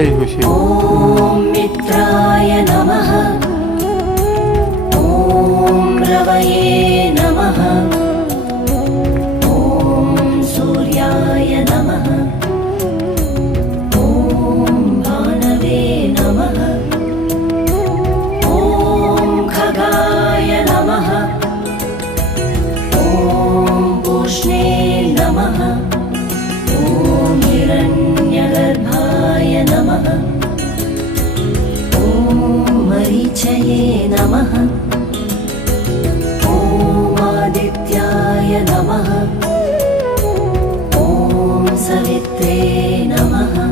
हरिषे। ॐ मित्राय नमः। ॐ रवये नमः। ॐ सूर्याय नमः। ॐ भानवे नमः। ॐ खगाय नमः। ॐ पूष्णे नमः। ॐ हिरण्यगर्भाय नमः। ॐ मरीचये नमः। ॐ आदित्याय नमः। ॐ सवित्रे नमः।